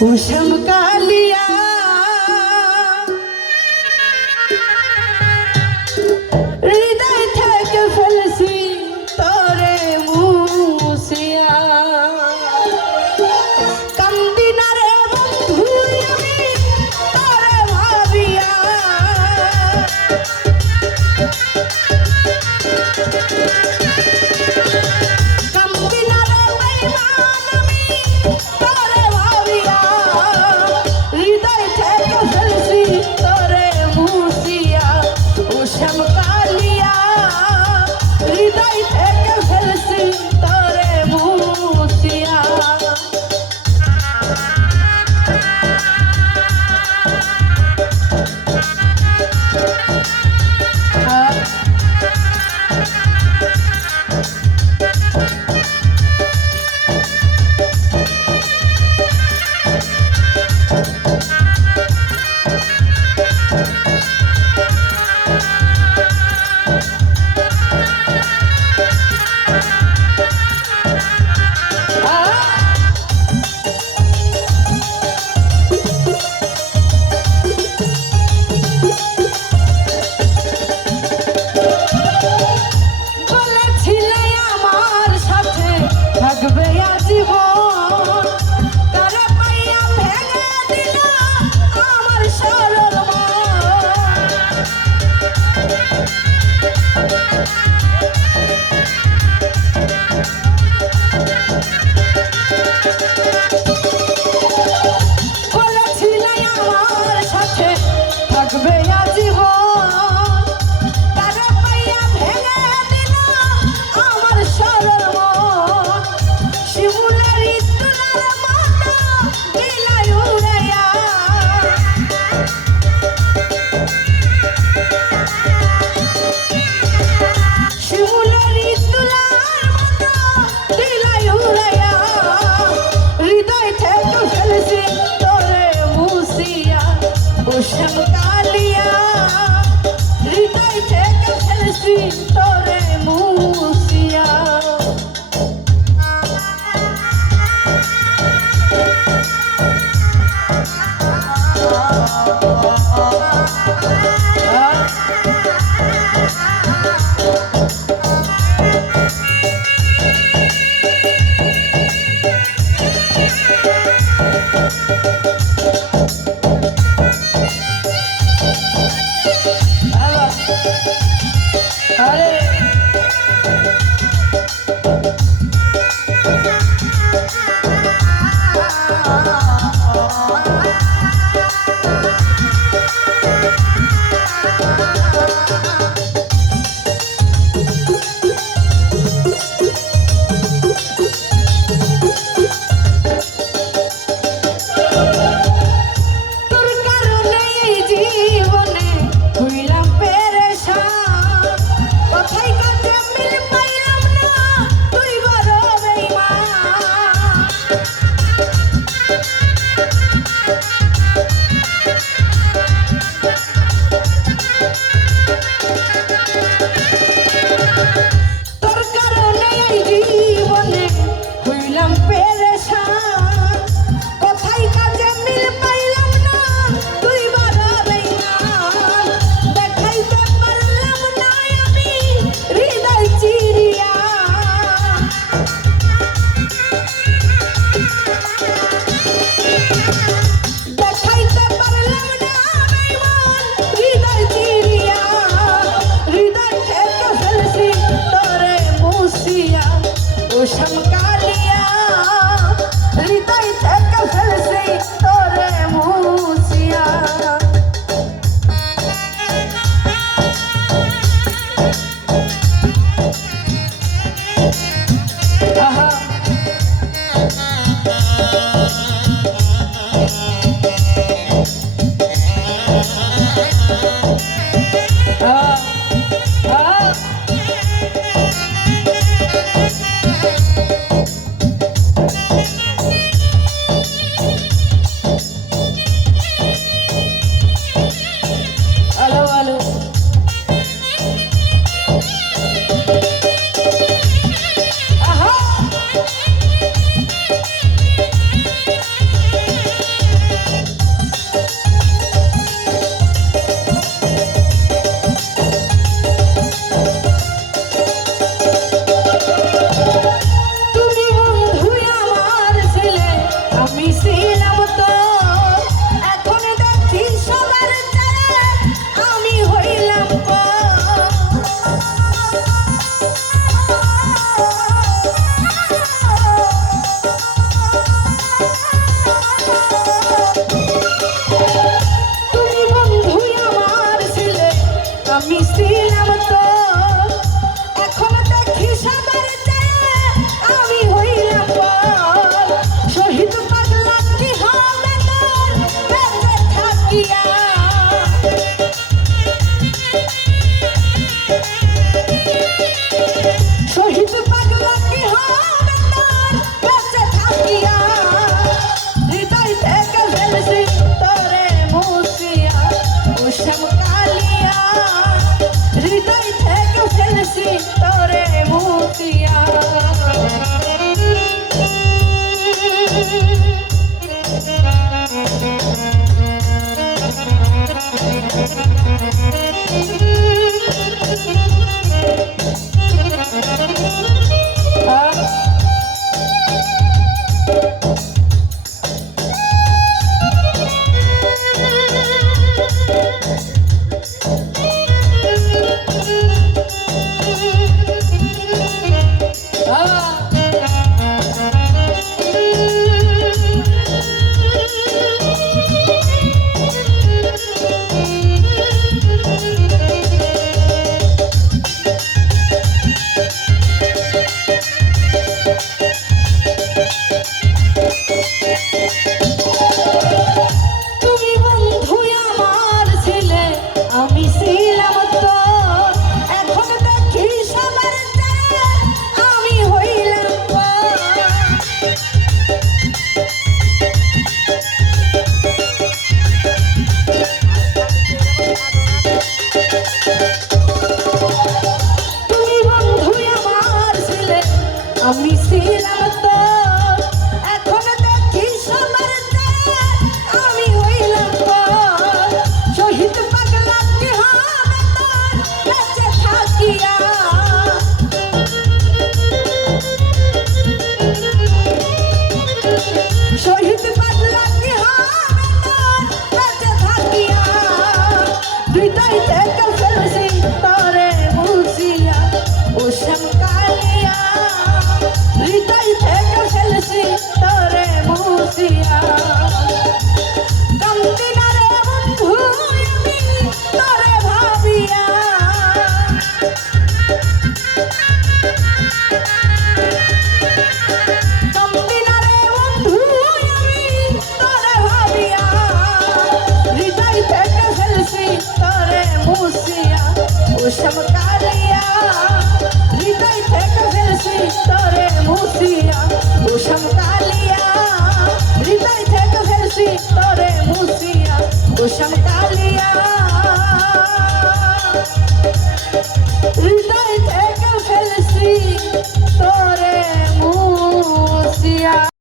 কালিয়া Hey. শান্ত